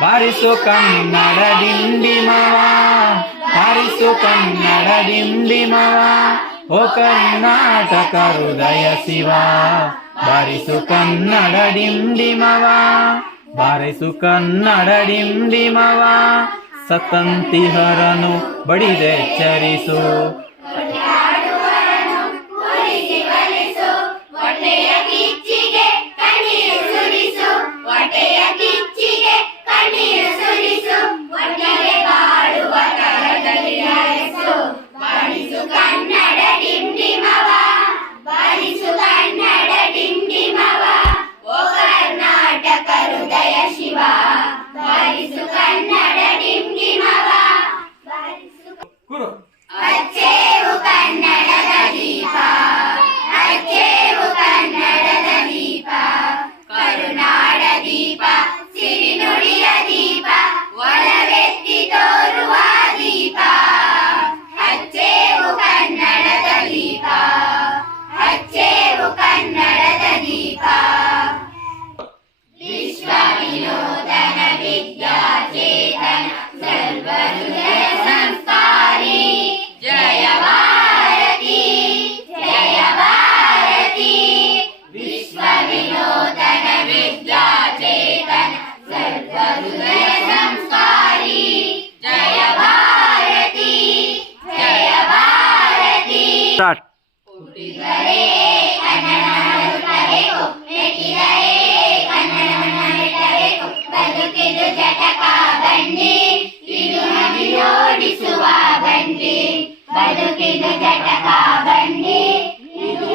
ಬಾರಿಸು ಕನ್ನಡ ಡಿಂಡಿಮವ, ಬಾರಿಸು ಕನ್ನಡ ಡಿಂಡಿಮವ, ಓ ಕರ್ನಾಟಕ ಹೃದಯ ಶಿವ. ಬಾರಿಸು ಕನ್ನಡ ಡಿಂಡಿಮವ, ಬಾರಿಸು ಕನ್ನಡ ಡಿಂಡಿಮವ, ಸತಂತಿಹರನು ಬಡಿದೆಚ್ಚರಿಸು. ಗುರು ಅಚ್ಚೇವು ಕನ್ನಡದ ದೀಪ, ಅಚ್ಚೇವು ಕನ್ನಡದ ದೀಪ, ಕರುನಾಡ ದೀಪ, ಸಿರಿನುಡಿಯ ದೀಪ, ಒಲವೆತ್ತಿ ತೋರುವ ದೀಪ. ಅಚ್ಚೇವು ಕನ್ನಡದ ದೀಪ, ಅಚ್ಚೇವು ಕನ್ನಡದ ದೀಪ. ವಿಶ್ವ ವಿನೂತನ ವಿದ್ಯಾಚೇತನ ಸರ್ವಹೃದಯ ಸಂಸ್ಕಾರಿ, ಜಯ ಭಾರತಿ ಜಯ ಭಾರತಿ. ವಿಶ್ವ ವಿನೂತನ ವಿದ್ಯಾಚೇತನ ಸರ್ವಹೃದಯ ಸಂಸ್ಕಾರಿ, ಜಯ ಭಾರತಿ ಜಯ ಭಾರತಿ. ಹುಟ್ಟಿದರೆ ಕನ್ನಡವನ್ನು ಹುಟ್ಟಬೇಕು, ಮೆಟ್ಟಿದರೆ ಕನ್ನಡವನ್ನು ಮೆಟ್ಟಬೇಕು. ಬದುಕಿದು ಜಟಕ ಬಂಡಿ, ಇದು ನದಿಯೋಡಿಸುವ ಬಂಡಿ. ಬದುಕಿದು ಜಟಕ ಬಂಡಿ, ಇದು